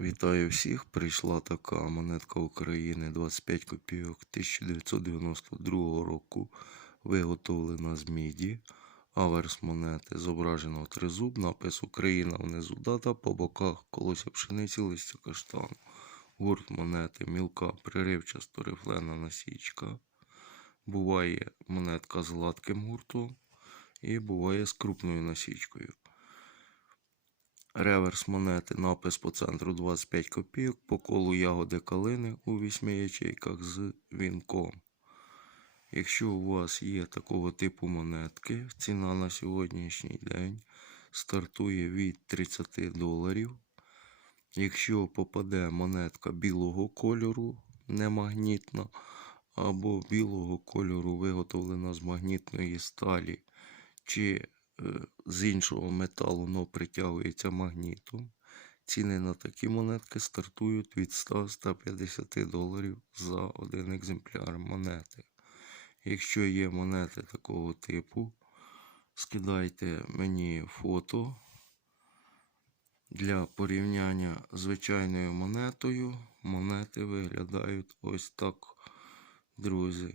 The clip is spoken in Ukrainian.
Вітаю всіх! Прийшла така монетка України 25 копійок 1992 року, виготовлена з міді. Аверс монети зображено тризуб, напис Україна внизу дата, по боках колося пшениці, листя каштану. Гурт монети мілка, приривчасто рифлена насічка. Буває монетка з гладким гуртом і буває з крупною насічкою. Реверс монети, напис по центру 25 копійок, по колу ягоди калини у 8 ячейках з вінком. Якщо у вас є такого типу монетки, ціна на сьогоднішній день стартує від 30 доларів. Якщо попаде монетка білого кольору, не магнітна, або білого кольору виготовлена з магнітної сталі, чи з іншого металу, но притягується магнітом. Ціни на такі монетки стартують від 100-150 доларів за один екземпляр монети. Якщо є монети такого типу, скидайте мені фото для порівняння з звичайною монетою. Монети виглядають ось так, друзі.